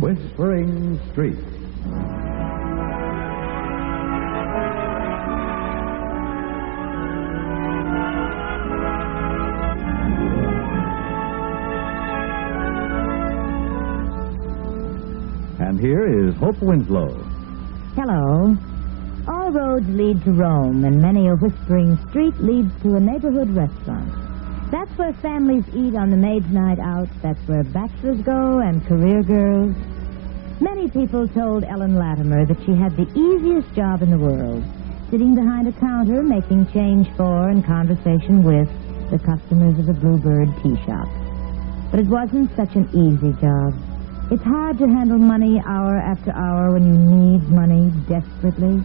Whispering Street. And here is Hope Winslow. Hello. All roads lead to Rome, and many a whispering street leads to a neighborhood restaurant. That's where families eat on the maid's night out. That's where bachelors go and career girls. Many people told Ellen Latimer that she had the easiest job in the world, sitting behind a counter making change for and conversation with the customers of the Bluebird tea shop. But it wasn't such an easy job. It's hard to handle money hour after hour when you need money desperately.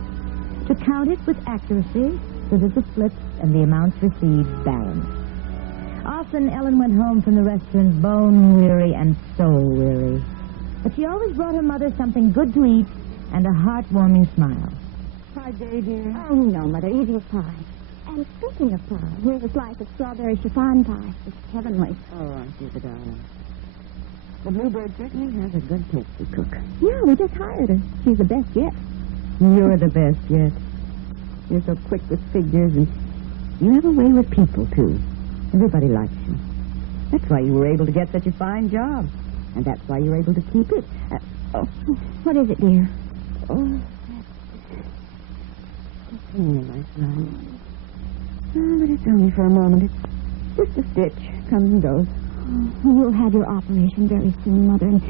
To count it with accuracy so that the slips and the amounts received balance. Often Ellen went home from the restaurant bone-weary and soul-weary. But she always brought her mother something good to eat and a heartwarming smile. Pie day, dear? Oh, no, Mother. Easy as pie. And speaking of pie, here's a slice of strawberry chiffon pie. It's heavenly. Oh, aren't you the darling? The Bluebird certainly has a good pastry cook. Yeah, we just hired her. She's the best yet. You're the best yet. You're so quick with figures, and you have a way with people, too. Everybody likes you. That's why you were able to get such a fine job. And that's why you're able to keep it. What is it, dear? Oh, it's a nice line. Oh, but it's only for a moment. It's just a stitch. Comes and goes. Oh, you'll have your operation very soon, Mother, and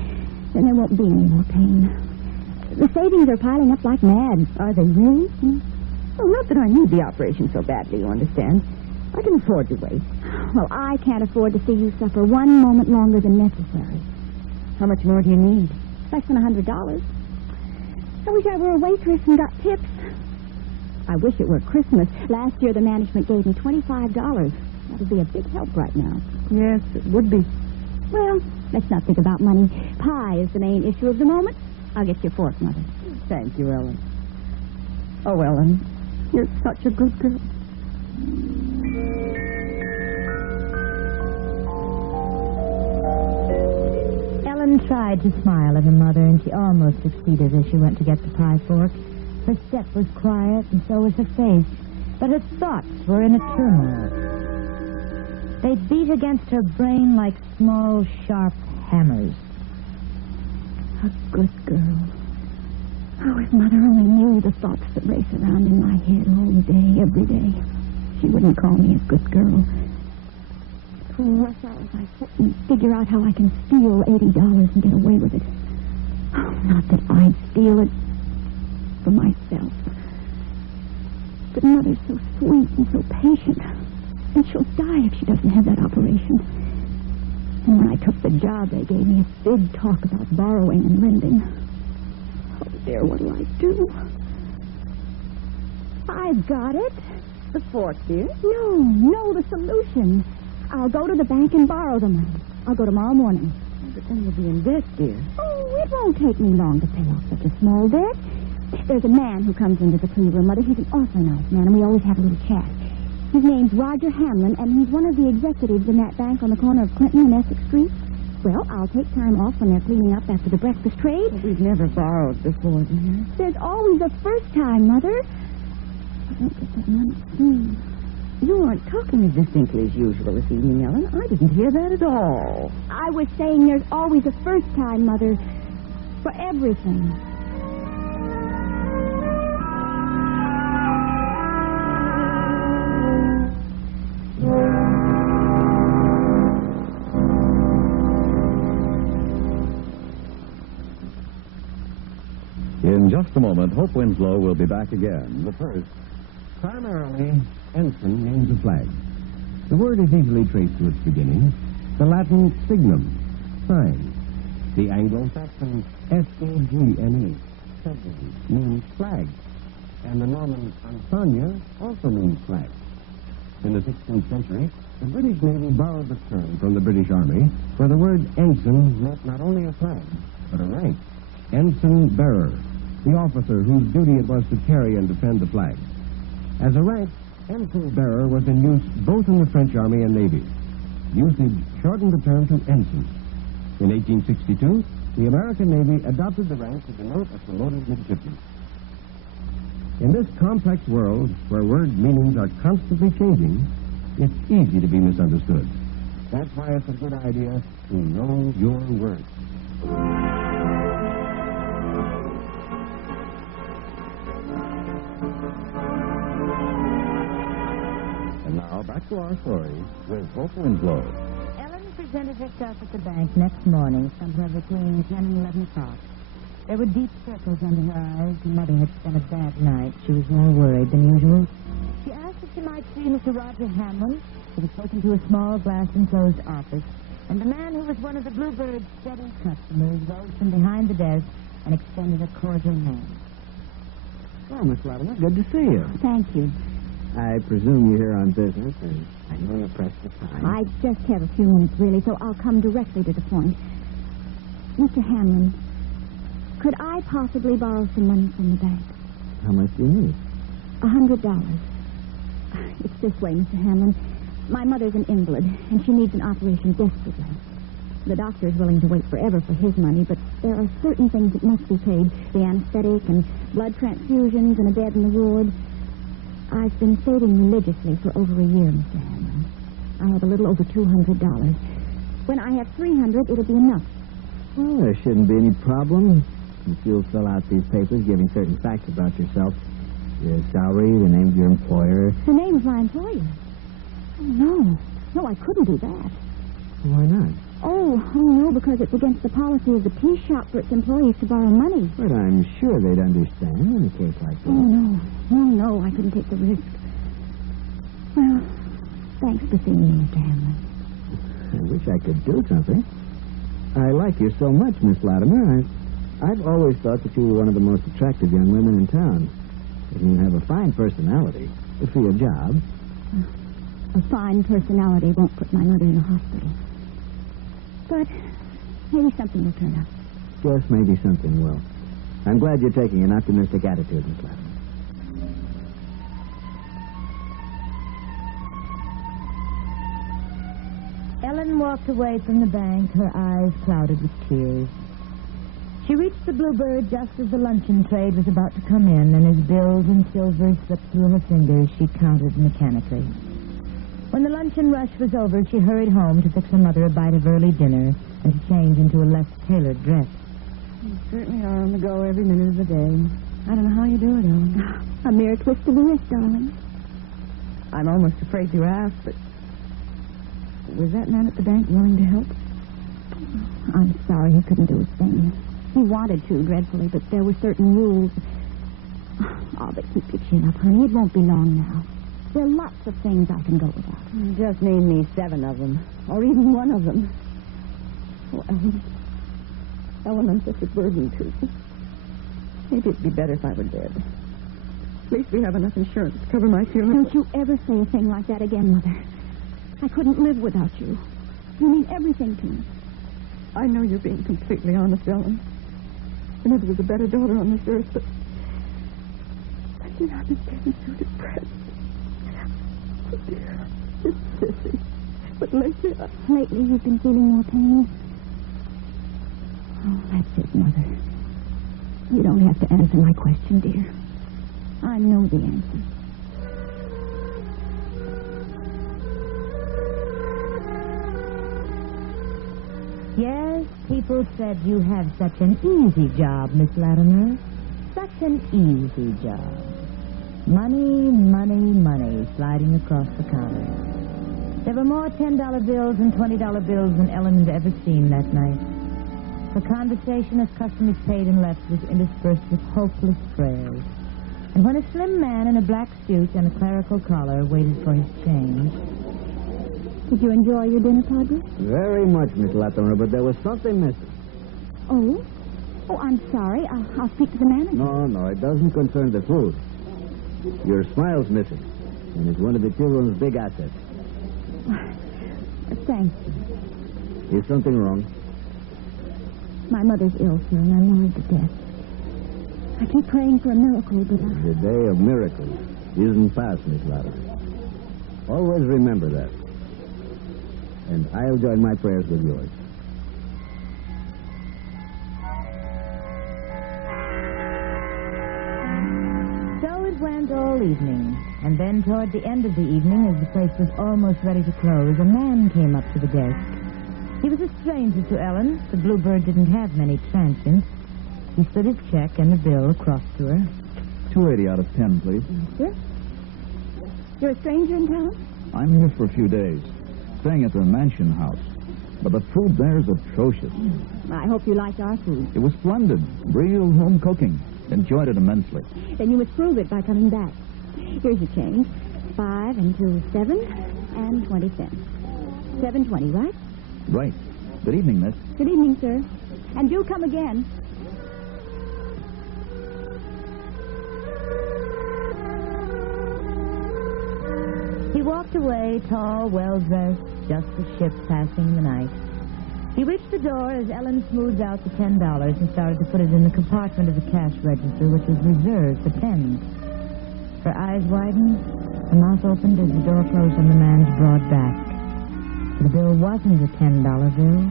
then there won't be any more pain. The savings are piling up like mad. Are they really? Well, not that I need the operation so badly, you understand. I can afford to wait. Well, I can't afford to see you suffer one moment longer than necessary. How much more do you need? Less than $100. I wish I were a waitress and got tips. I wish it were Christmas. Last year, the management gave me $25. That would be a big help right now. Yes, it would be. Well, let's not think about money. Pie is the main issue of the moment. I'll get you a fork, Mother. Thank you, Ellen. Oh, Ellen, you're such a good girl. Ellen tried to smile at her mother, and she almost succeeded as she went to get the pie fork. Her step was quiet, and so was her face, but her thoughts were in a turmoil. They beat against her brain like small, sharp hammers. A good girl. Oh, if Mother only knew the thoughts that race around in my head all day, every day, she wouldn't call me a good girl. For rush hours I sit and figure out how I can steal $80 and get away with it. Oh, not that I'd steal it for myself. But Mother's so sweet and so patient. And she'll die if she doesn't have that operation. And when I took the job, they gave me a big talk about borrowing and lending. Oh, dear, what'll I do? I've got it. The fork, dear? No, the solution. I'll go to the bank and borrow the money. I'll go tomorrow morning. But then you'll be in debt, dear. Oh, it won't take me long to pay off such a small debt. There's a man who comes into the tea room, Mother. He's an awfully nice man, and we always have a little chat. His name's Roger Hamlin, and he's one of the executives in that bank on the corner of Clinton and Essex Street. Well, I'll take time off when they're cleaning up after the breakfast trade. But we've never borrowed before, dear. There's always a first time, Mother. I don't get that money soon. You aren't talking as distinctly as usual this evening, Ellen. I didn't hear that at all. I was saying there's always a first time, Mother, for everything. In just a moment, Hope Winslow will be back again. But first, primarily, ensign means a flag. The word is easily traced to its beginning. The Latin signum, sign. The Anglo-Saxon S-A-G-N-E, sign, means flag. And the Norman insignia also means flag. In the 16th century, the British Navy borrowed the term from the British Army, where the word ensign meant not only a flag, but a rank. Ensign bearer, the officer whose duty it was to carry and defend the flag. As a rank, ensign bearer was in use both in the French Army and Navy. Usage shortened the term to ensign. In 1862, the American Navy adopted the rank to denote a promoted midshipman. In this complex world, where word meanings are constantly changing, it's easy to be misunderstood. That's why it's a good idea to know your words. And now, back to our story with Hope Winslow. Ellen presented herself at the bank next morning, somewhere between 10 and 11 o'clock. There were deep circles under her eyes. Her mother had spent a bad night. She was more worried than usual. She asked if she might see Mr. Roger Hamlin. She was taken to a small glass-enclosed office, and the man who was one of the Bluebird's steady customers rose from behind the desk and extended a cordial hand. Well, Miss Latimer, good to see you. Thank you. I presume you're here on business, and I know you're pressed for time. I just have a few minutes, really, so I'll come directly to the point. Mr. Hamlin, could I possibly borrow some money from the bank? How much do you need? $100. It's this way, Mr. Hamlin. My mother's an invalid, and she needs an operation desperately. The doctor is willing to wait forever for his money, but there are certain things that must be paid. The anesthetic and blood transfusions and a bed in the ward. I've been saving religiously for over a year, Mr. Hamlin. I have a little over $200. When I have $300, it'll be enough. Well, there shouldn't be any problem. If you'll fill out these papers giving certain facts about yourself. Your salary, the name of your employer. The name of my employer? Oh, no. No, I couldn't do that. Why not? Oh, no, because it's against the policy of the tea shop for its employees to borrow money. But I'm sure they'd understand in a case like Oh, that. no, I couldn't take the risk. Well, thanks for seeing me, Mr. Hamlin. I wish I could do something. I like you so much, Miss Latimer. I've always thought that you were one of the most attractive young women in town. And you have a fine personality for your job. A fine personality won't put my mother in the hospital. But maybe something will turn up. Just maybe something will. I'm glad you're taking an optimistic attitude, Miss Latimer. Ellen walked away from the bank, her eyes clouded with tears. She reached the Bluebird just as the luncheon trade was about to come in, and as bills and silvers slipped through her fingers, she counted mechanically. When the luncheon rush was over, she hurried home to fix her mother a bite of early dinner and to change into a less tailored dress. You certainly are on the go every minute of the day. I don't know how you do it, Ellen. A mere twist of the wrist, darling. I'm almost afraid to ask, but was that man at the bank willing to help? I'm sorry he couldn't do a thing. He wanted to, dreadfully, but there were certain rules. Oh, but keep your chin up, honey. It won't be long now. There are lots of things I can go without. Just name me 7 of them, or even 1 of them. Oh, Ellen. Ellen, I'm such a burden to you. Maybe it'd be better if I were dead. At least we have enough insurance to cover my funeral. Don't you ever say a thing like that again, Mother. I couldn't live without you. You mean everything to me. I know you're being completely honest, Ellen. I never was a better daughter on this earth, but you know, I've been getting so depressed. Oh, dear. It's sissy. But Lately, you've been feeling more pain. Oh, that's it, Mother. You don't have to answer my question, dear. I know the answer. Yes, people said you have such an easy job, Miss Latimer. Such an easy job. Money, money, money sliding across the counter. There were more $10 bills and $20 bills than Ellen had ever seen that night. Her conversation as customers paid and left was interspersed with hopeless prayers. And when a slim man in a black suit and a clerical collar waited for his change... Did you enjoy your dinner, Padre? Very much, Miss Latimer, but there was something missing. Oh? Oh, I'm sorry. I'll speak to the manager. No, it doesn't concern the food. Your smile's missing, and it's one of the children's big assets. Thank you. Is something wrong? My mother's ill, sir, and I'm worried to death. I keep praying for a miracle, but The day of miracles isn't past, Miss Latimer. Always remember that. And I'll join my prayers with yours. went all evening, and then toward the end of the evening, as the place was almost ready to close, a man came up to the desk. He was a stranger to Ellen. The Bluebird didn't have many transients. He slid his check and the bill across to her. $2.80 out of 10, please. Sir? You're a stranger in town? I'm here for a few days, staying at the mansion house. But the food there is atrocious. I hope you liked our food. It was splendid. Real home cooking. Enjoyed it immensely. Then you must prove it by coming back. Here's your change. 5 and 2 is 7 and 20 cents. 7.20, right? Right. Good evening, miss. Good evening, sir. And do come again. He walked away, tall, well-dressed, just a ship passing in the night. He reached the door as Ellen smoothed out the $10 and started to put it in the compartment of the cash register, which was reserved for pens. Her eyes widened, her mouth opened as the door closed on the man's broad back. The bill wasn't a $10 bill.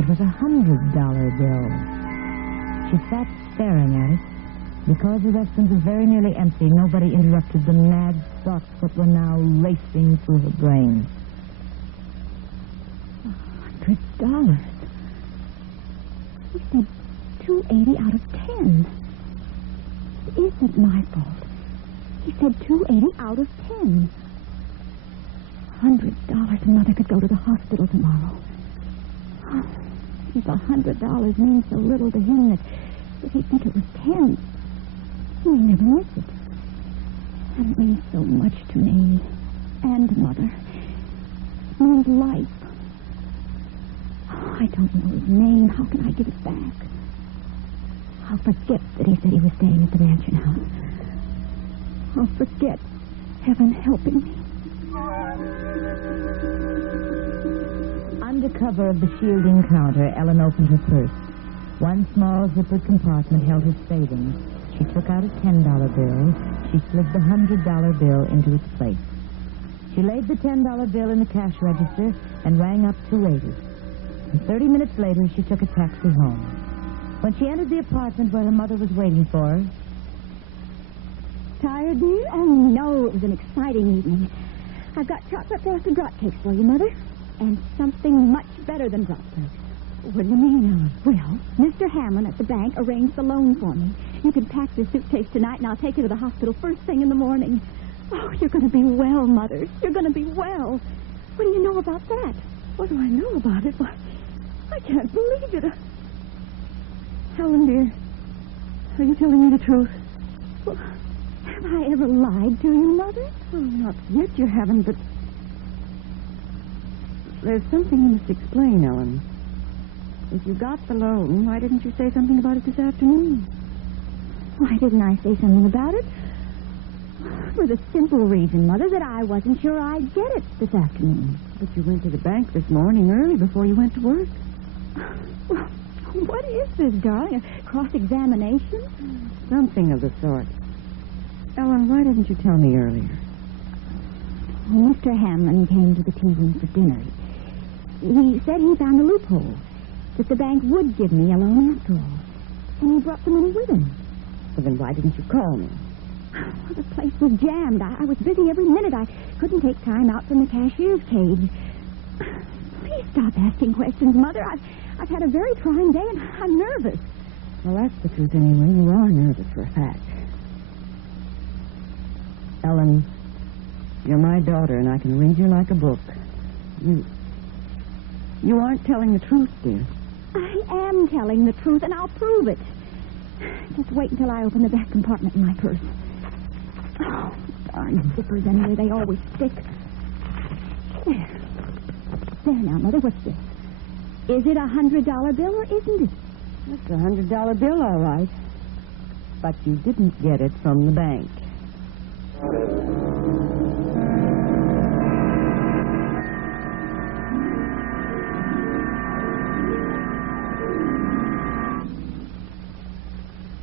It was a $100 bill. She sat staring at it. Because the restaurant was very nearly empty, nobody interrupted the mad thoughts that were now racing through her brain. $100. He said 280 out of 10. It isn't my fault. He said 280 out of 10. $100 and Mother could go to the hospital tomorrow. Oh, if $100 means so little to him that he'd think it was 10. He may never miss it. And it means so much to me and Mother. It means life. Oh, I don't know his name. How can I give it back? I'll forget that he said he was staying at the mansion house. I'll forget. Heaven helping me. Under cover of the shielding counter, Ellen opened her purse. One small zippered compartment held her savings. She took out a $10 bill. She slid the $100 bill into its place. She laid the $10 bill in the cash register and rang up 2 waiters. And 30 minutes later, she took a taxi home. When she entered the apartment where her mother was waiting for her... Tired, dear? Oh, no, it was an exciting evening. I've got chocolate frosted drop cakes for you, Mother. And something much better than drop cakes. What do you mean, Ellen? Well, Mr. Hamlin at the bank arranged the loan for me. You can pack this suitcase tonight, and I'll take you to the hospital first thing in the morning. Oh, you're going to be well, Mother. You're going to be well. What do you know about that? What do I know about it? Why, I can't believe it. Helen, dear, are you telling me the truth? Well, have I ever lied to you, Mother? Oh, not yet you haven't, but... There's something you must explain, Ellen. If you got the loan, why didn't you say something about it this afternoon? Why didn't I say something about it? For the simple reason, Mother, that I wasn't sure I'd get it this afternoon. But you went to the bank this morning early before you went to work. Well, what is this, darling? A cross-examination? Something of the sort. Ellen, why didn't you tell me earlier? Mr. Hamlin came to the tea room for dinner. He said he found a loophole, that the bank would give me a loan after all. And he brought the money with him. Well, then why didn't you call me? Well, the place was jammed. I was busy every minute. I couldn't take time out from the cashier's cage. Please stop asking questions, Mother. I've had a very trying day, and I'm nervous. Well, that's the truth anyway. You are nervous for a fact. Ellen, you're my daughter, and I can read you like a book. You aren't telling the truth, dear. I am telling the truth, and I'll prove it. Just wait until I open the back compartment in my purse. Oh, darn zippers anyway. They always stick. There. There now, Mother. What's this? Is it a $100 bill or isn't it? It's a $100 bill, all right. But you didn't get it from the bank.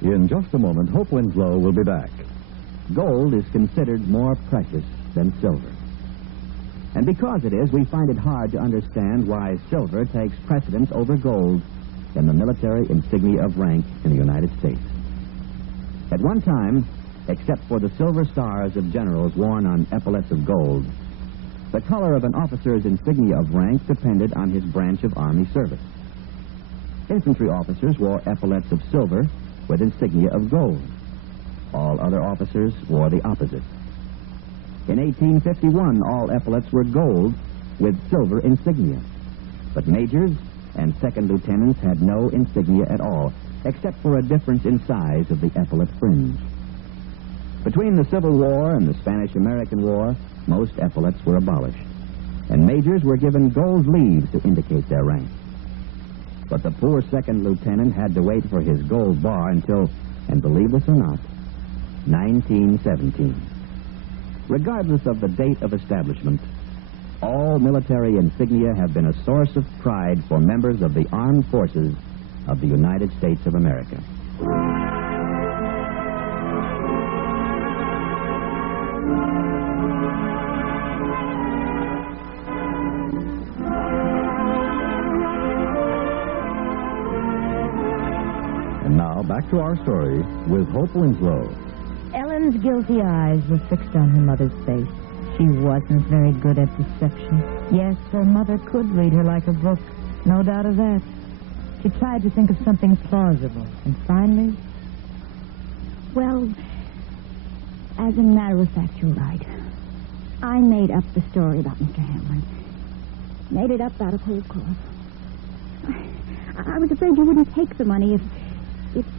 In just a moment, Hope Winslow will be back. Gold is considered more precious than silver. And because it is, we find it hard to understand why silver takes precedence over gold in the military insignia of rank in the United States. At one time, except for the silver stars of generals worn on epaulets of gold. The color of an officer's insignia of rank depended on his branch of Army service. Infantry officers wore epaulets of silver with insignia of gold. All other officers wore the opposite. In 1851, all epaulets were gold with silver insignia. But majors and second lieutenants had no insignia at all, except for a difference in size of the epaulet fringe. Between the Civil War and the Spanish-American War, most epaulets were abolished, and majors were given gold leaves to indicate their rank. But the poor second lieutenant had to wait for his gold bar until, and believe this or not, 1917. Regardless of the date of establishment, all military insignia have been a source of pride for members of the armed forces of the United States of America. And now, back to our story with Hope Winslow. Ellen's guilty eyes were fixed on her mother's face. She wasn't very good at deception. Yes, her mother could read her like a book. No doubt of that. She tried to think of something plausible. And finally... Well, as a matter of fact, you're right. I made up the story about Mr. Hamlin. Made it up out of whole cloth. I was afraid you wouldn't take the money if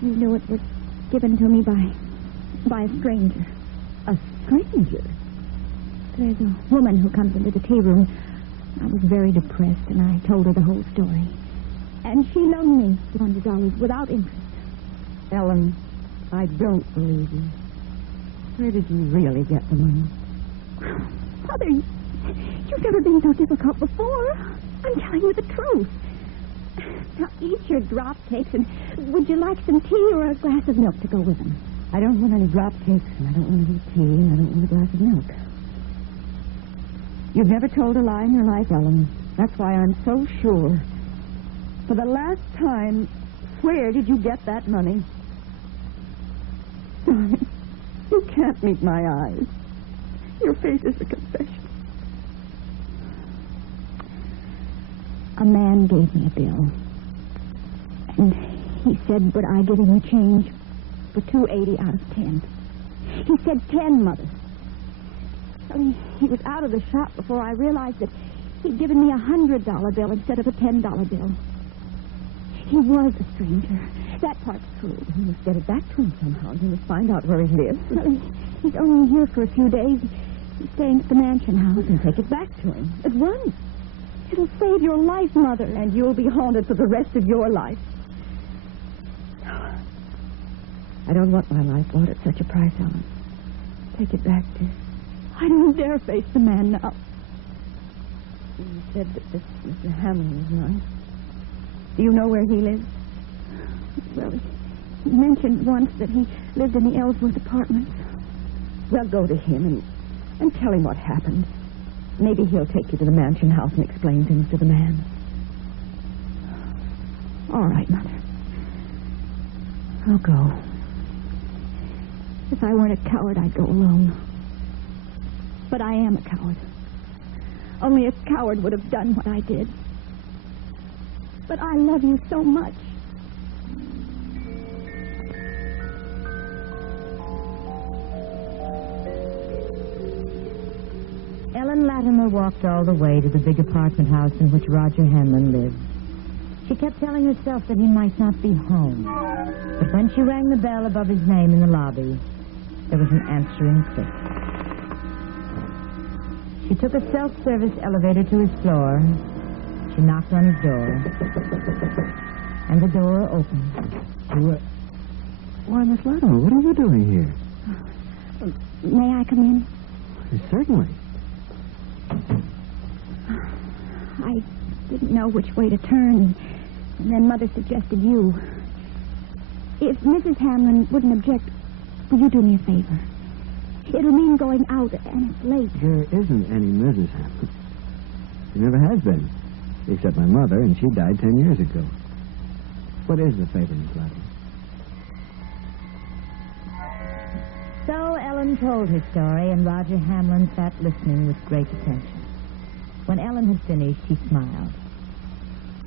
you knew it was given to me by a stranger. A stranger? There's a woman who comes into the tea room. I was very depressed, and I told her the whole story. And she loaned me $200 without interest. Ellen, I don't believe you. Where did you really get the money? Mother, you've never been so difficult before. I'm telling you the truth. Now, eat your drop cakes, and would you like some tea or a glass of milk to go with them? I don't want any drop cakes, and I don't want any tea, and I don't want a glass of milk. You've never told a lie in your life, Ellen. That's why I'm so sure. For the last time, where did you get that money? Darling, you can't meet my eyes. Your face is a confession. A man gave me a bill. And he said, would I give him the change for $2.80 out of 10? He said 10, Mother. Well, he was out of the shop before I realized that he'd given me a $100 bill instead of a $10 bill. He was a stranger. That part's true. You must get it back to him somehow. You must find out where he lives. Well, he's only here for a few days. He's staying at the mansion house. You can take it back to him at once. It'll save your life, Mother. And you'll be haunted for the rest of your life. I don't want my life bought at such a price, Ellen. Take it back, dear. I don't dare face the man now. You said that this Mr. Hamlin was nice. Do you know where he lives? Well, he mentioned once that he lived in the Ellsworth apartments. Well, go to him and tell him what happened. Maybe he'll take you to the mansion house and explain things to the man. All right, Mother. I'll go. If I weren't a coward, I'd go alone. But I am a coward. Only a coward would have done what I did. But I love you so much. Ellen Latimer walked all the way to the big apartment house in which Roger Hamlin lived. She kept telling herself that he might not be home. But when she rang the bell above his name in the lobby, there was an answering click. She took a self-service elevator to his floor. She knocked on his door. And the door opened. Why, Miss Latimer, what are you doing here? May I come in? Certainly. I didn't know which way to turn, and then Mother suggested you. If Mrs. Hamlin wouldn't object, will you do me a favor? It'll mean going out, and it's late. There isn't any Mrs. Hamlin. There never has been, except my mother, and she died 10 years ago. What is the favor, Miss Latimer? So Ellen told her story, and Roger Hamlin sat listening with great attention. When Ellen had finished, he smiled.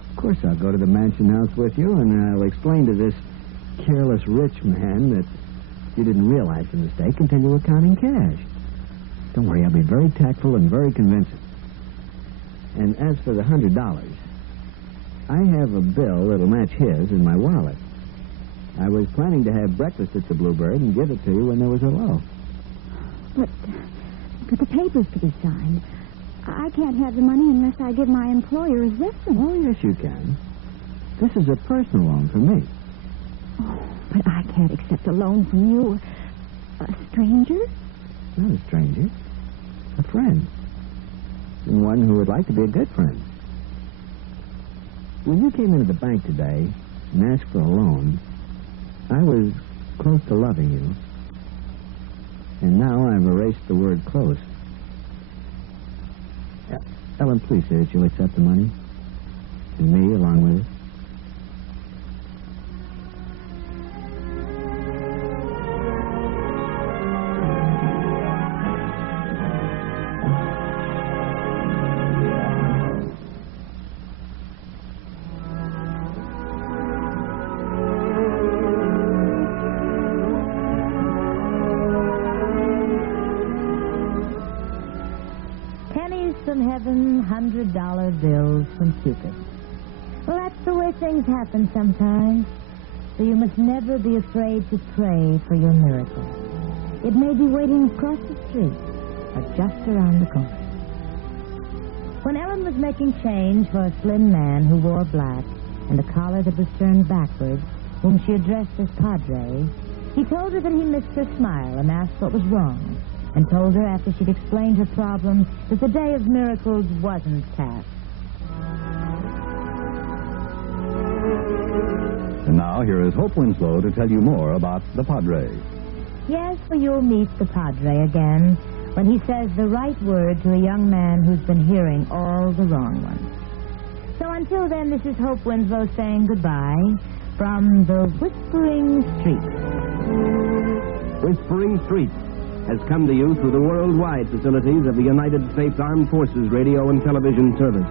Of course, I'll go to the mansion house with you, and I'll explain to this careless rich man that you didn't realize the mistake until you were counting cash. Don't worry, I'll be very tactful and very convincing. And as for the $100, I have a bill that'll match his in my wallet. I was planning to have breakfast at the Bluebird and give it to you when there was a lull. But the papers to be signed. I can't have the money unless I give my employer his reference. Oh, yes, you can. This is a personal loan from me. Oh, but I can't accept a loan from you. A stranger? Not a stranger. A friend. And one who would like to be a good friend. When you came into the bank today and asked for a loan, I was close to loving you. And now I've erased the word close. Ellen, please say that you'll accept the money. And me along with it. From heaven, $100 bills from Cupid. Well, that's the way things happen sometimes. So you must never be afraid to pray for your miracle. It may be waiting across the street or just around the corner. When Ellen was making change for a slim man who wore black and a collar that was turned backwards, whom she addressed as Padre, he told her that he missed her smile and asked what was wrong, and told her after she'd explained her problem that the day of miracles wasn't past. And now here is Hope Winslow to tell you more about the Padre. Yes, well, you'll meet the Padre again when he says the right word to a young man who's been hearing all the wrong ones. So until then, this is Hope Winslow saying goodbye from the Whispering Street. Whispering Street has come to you through the worldwide facilities of the United States Armed Forces Radio and Television Service.